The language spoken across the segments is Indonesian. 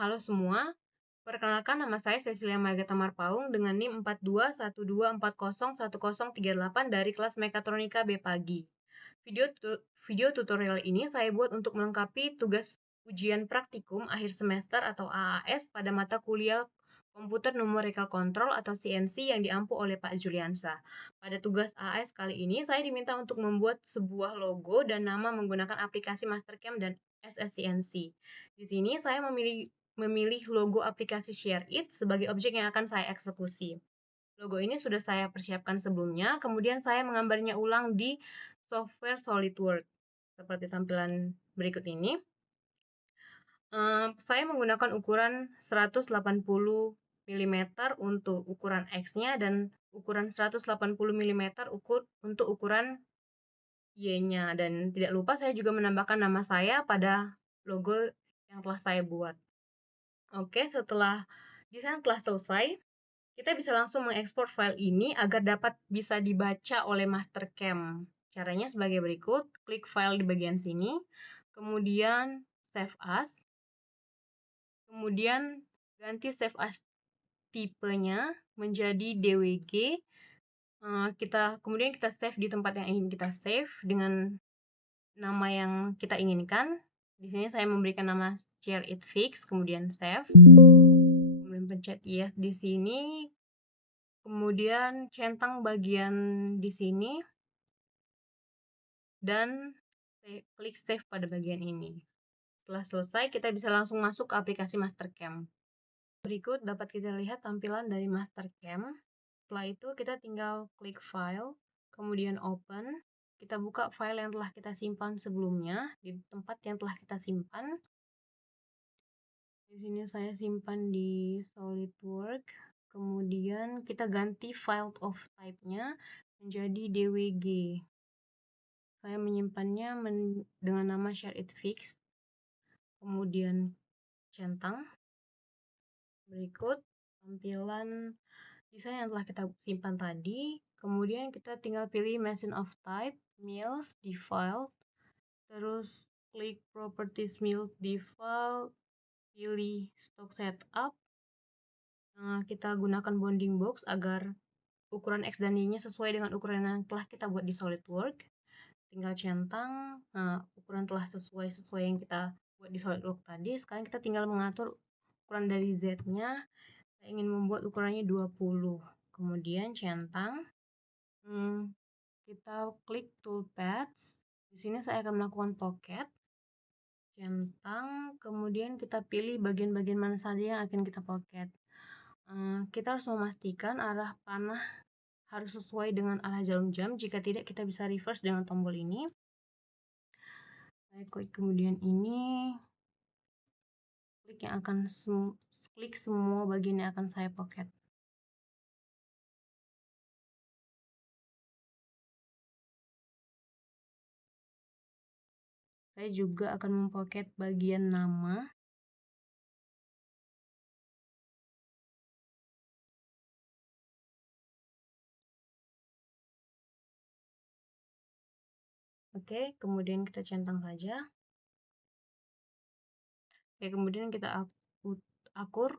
Halo semua, perkenalkan nama saya Cecilia Mageta Marpaung dengan NIM 4212401038 dari kelas Mekatronika B Pagi. Video tutorial ini saya buat untuk melengkapi tugas ujian praktikum akhir semester atau AAS pada mata kuliah Komputer Numerical Control atau CNC yang diampu oleh Pak Juliansa. Pada tugas AAS kali ini, saya diminta untuk membuat sebuah logo dan nama menggunakan aplikasi Mastercam dan SSCNC. Di sini saya memilih logo aplikasi ShareIt sebagai objek yang akan saya eksekusi. Logo ini sudah saya persiapkan sebelumnya, kemudian saya menggambarnya ulang di software SolidWorks. Seperti tampilan berikut ini. Saya menggunakan ukuran 180 mm untuk ukuran X-nya dan ukuran 180 mm untuk ukuran Y-nya. Dan tidak lupa saya juga menambahkan nama saya pada logo yang telah saya buat. Oke, setelah desain telah selesai, kita bisa langsung mengekspor file ini agar dapat bisa dibaca oleh Mastercam. Caranya sebagai berikut, klik file di bagian sini, kemudian Save As, kemudian ganti Save As tipenya menjadi DWG. Kemudian kita save di tempat yang ingin kita save dengan nama yang kita inginkan. Di sini saya memberikan nama ShareIt Fix, kemudian save. Kemudian pencet yes di sini. Kemudian centang bagian di sini dan klik save pada bagian ini. Setelah selesai, kita bisa langsung masuk ke aplikasi Mastercam. Berikut dapat kita lihat tampilan dari Mastercam. Setelah itu kita tinggal klik file, kemudian open. Kita buka file yang telah kita simpan sebelumnya di tempat yang telah kita simpan. Di sini saya simpan di SolidWorks. Kemudian kita ganti file of type-nya menjadi DWG. Saya menyimpannya dengan nama ShareIt Fix. Kemudian centang. Berikut tampilan desain yang telah kita simpan tadi. Kemudian kita tinggal pilih Machine of Type, Mills, Default, terus klik Properties Mills Default, pilih Stock Setup. Kita gunakan bounding box agar ukuran X dan Y-nya sesuai dengan ukuran yang telah kita buat di SolidWorks. Tinggal centang, ukuran telah sesuai yang kita buat di SolidWorks tadi. Sekarang kita tinggal mengatur ukuran dari Z-nya. Saya ingin membuat ukurannya 20. Kemudian centang. Kita klik toolpaths. Di sini saya akan melakukan pocket. Centang, kemudian kita pilih bagian-bagian mana saja yang akan kita pocket. Kita harus memastikan arah panah harus sesuai dengan arah jarum jam. Jika tidak, kita bisa reverse dengan tombol ini. Saya klik kemudian ini. Klik semua bagian yang akan saya pocket. Saya juga akan mempocket bagian nama. Oke, kemudian kita centang saja. Oke, kemudian kita atur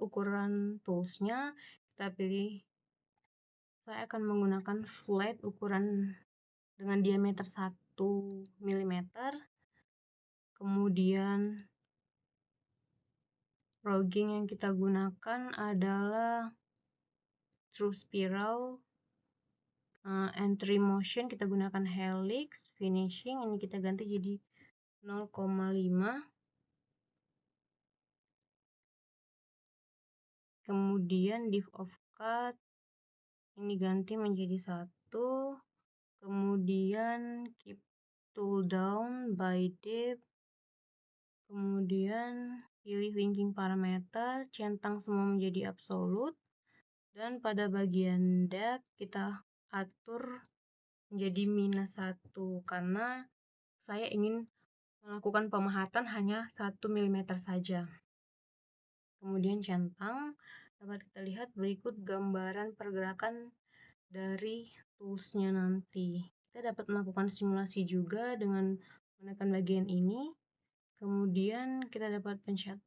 ukuran toolsnya. Kita pilih, saya akan menggunakan flat ukuran dengan diameter 1 mm. Kemudian rogging yang kita gunakan adalah true spiral. Entry motion kita gunakan helix. Finishing ini kita ganti jadi 0,5. Kemudian div of cut ini ganti menjadi 1. Kemudian keep tool down by depth. Kemudian pilih linking parameter, centang semua menjadi absolute. Dan pada bagian depth kita atur menjadi -1 karena saya ingin melakukan pemahatan hanya 1 mm saja. Kemudian centang, dapat kita lihat berikut gambaran pergerakan dari toolsnya nanti. Kita dapat melakukan simulasi juga dengan menekan bagian ini. Kemudian kita dapat pencet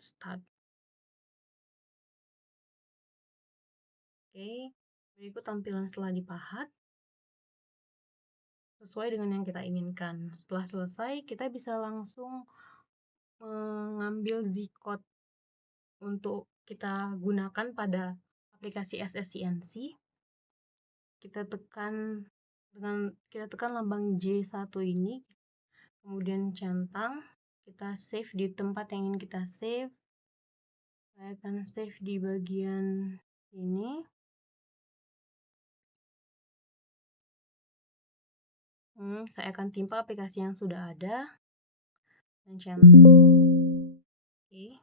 start. Oke, berikut tampilan setelah dipahat sesuai dengan yang kita inginkan. Setelah selesai, kita bisa langsung mengambil Z-code untuk kita gunakan pada aplikasi SSCNC. Kita tekan lambang J1 ini, kemudian centang, kita save di tempat yang ingin kita save. Saya akan save di bagian ini. Saya akan timpa aplikasi yang sudah ada dan centang. Oke.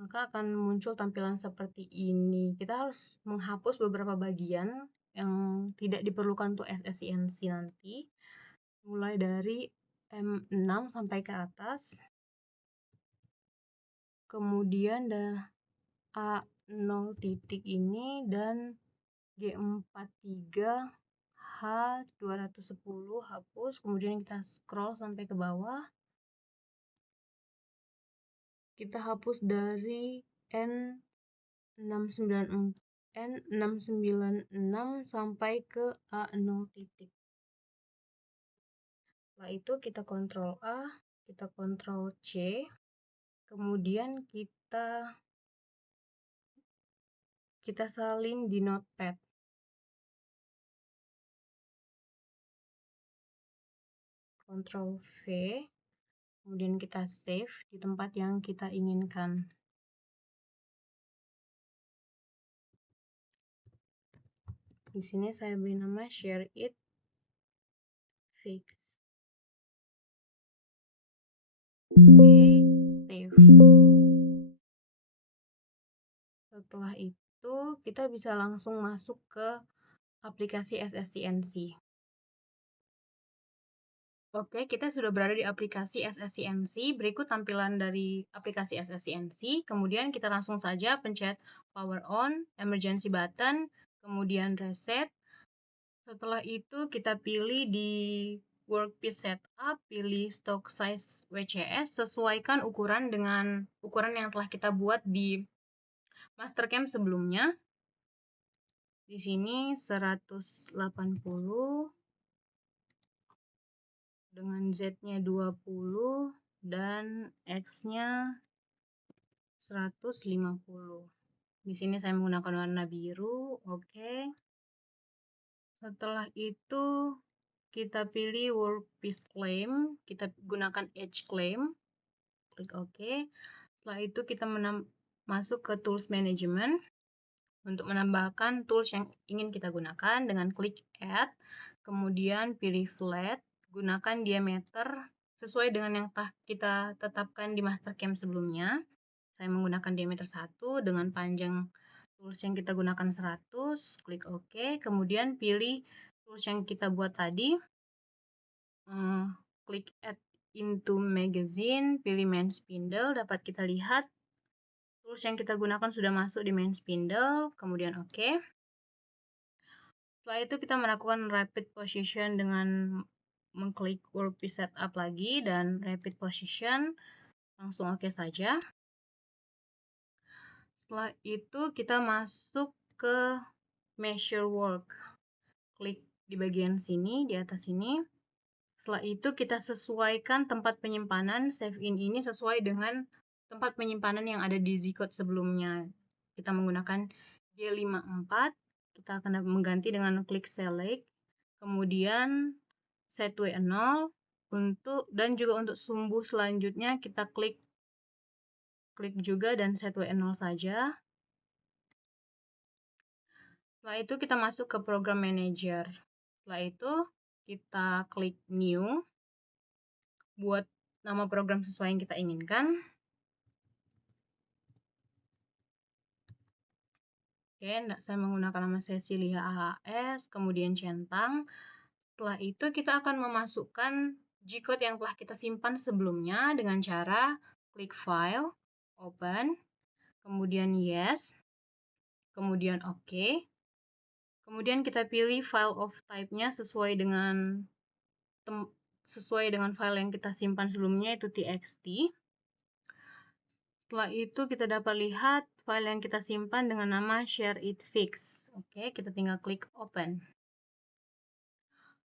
Maka akan muncul tampilan seperti ini. Kita harus menghapus beberapa bagian yang tidak diperlukan untuk SSCNC nanti. Mulai dari M6 sampai ke atas. Kemudian A0 titik ini dan G43 H210 hapus. Kemudian kita scroll sampai ke bawah. Kita hapus dari N696 sampai ke A0 titik. Setelah itu kita Ctrl A, kita Ctrl C, kemudian kita salin di notepad. Ctrl V, kemudian kita save di tempat yang kita inginkan. Di sini saya beri nama share it fix. Oke, save. Setelah itu kita bisa langsung masuk ke aplikasi SSCNC. Oke, kita sudah berada di aplikasi SSCNC. Berikut tampilan dari aplikasi SSCNC. Kemudian kita langsung saja pencet power on, emergency button, kemudian reset. Setelah itu kita pilih di workpiece setup, pilih stock size WCS, sesuaikan ukuran dengan ukuran yang telah kita buat di Mastercam sebelumnya. Di sini 180 dengan Z-nya 20 dan X-nya 150. Di sini saya menggunakan warna biru, oke. Setelah itu kita pilih workpiece claim, kita gunakan edge claim, klik OK. Setelah itu kita masuk ke tools management untuk menambahkan tools yang ingin kita gunakan dengan klik add, kemudian pilih flat, gunakan diameter sesuai dengan yang kita tetapkan di Mastercam sebelumnya. Saya menggunakan diameter 1 dengan panjang tools yang kita gunakan 100, klik OK, kemudian pilih tools yang kita buat tadi, klik add into magazine, pilih main spindle, dapat kita lihat tools yang kita gunakan sudah masuk di main spindle, kemudian OK. Setelah itu kita melakukan rapid position dengan mengklik workpiece setup lagi dan rapid position, langsung OK saja. Setelah itu kita masuk ke measure work, klik di bagian sini, di atas sini. Setelah itu kita sesuaikan tempat penyimpanan save in ini sesuai dengan tempat penyimpanan yang ada di Z-code sebelumnya. Kita menggunakan G54, kita akan mengganti dengan klik select, kemudian set W0, dan juga untuk sumbu selanjutnya kita klik juga dan set W0 saja. Setelah itu kita masuk ke program manager. Setelah itu kita klik new, buat nama program sesuai yang kita inginkan. Oke, saya menggunakan nama Cecilia AHS, kemudian centang. Setelah itu kita akan memasukkan G-code yang telah kita simpan sebelumnya dengan cara klik file, open, kemudian yes, kemudian OK. Kemudian kita pilih file of type-nya sesuai dengan sesuai dengan file yang kita simpan sebelumnya, itu txt. Setelah itu kita dapat lihat file yang kita simpan dengan nama shareitfix. Oke, kita tinggal klik open.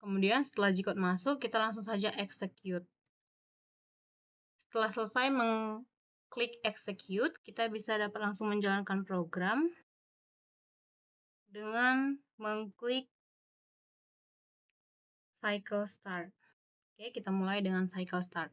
Kemudian setelah G-code masuk, kita langsung saja execute. Setelah selesai mengklik execute, kita bisa dapat langsung menjalankan program dengan mengklik cycle start. Oke, kita mulai dengan cycle start.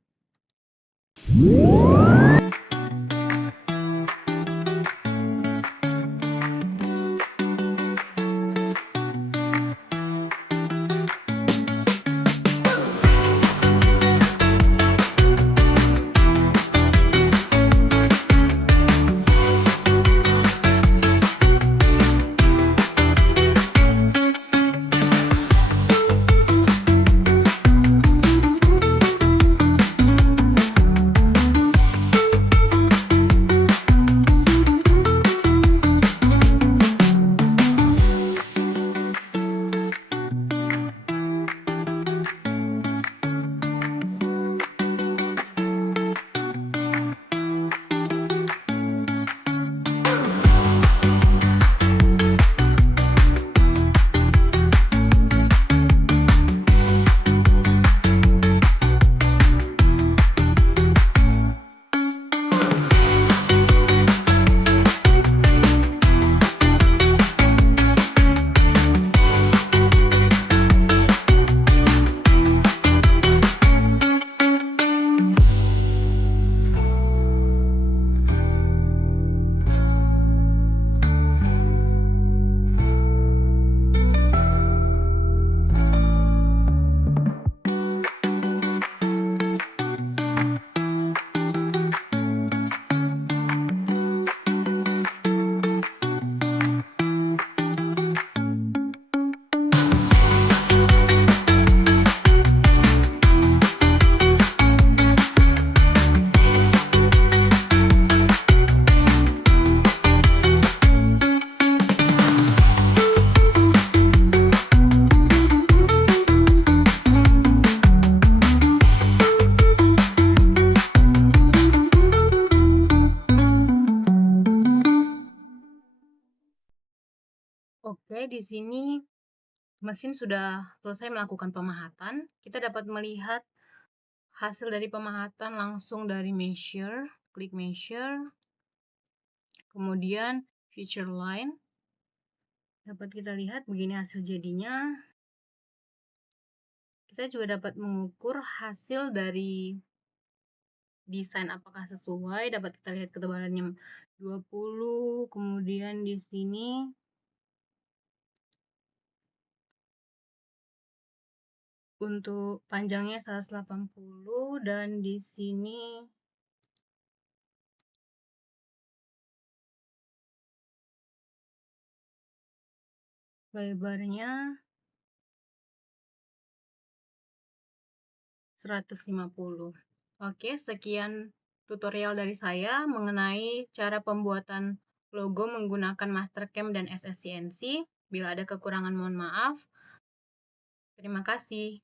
Oke, di sini mesin sudah selesai melakukan pemahatan. Kita dapat melihat hasil dari pemahatan langsung dari measure, klik measure, kemudian feature line. Dapat kita lihat begini hasil jadinya. Kita juga dapat mengukur hasil dari desain apakah sesuai. Dapat kita lihat ketebalannya 20, kemudian di sini untuk panjangnya 180 dan di sini lebarnya 150. Oke, sekian tutorial dari saya mengenai cara pembuatan logo menggunakan Mastercam dan SSCNC. Bila ada kekurangan mohon maaf. Terima kasih.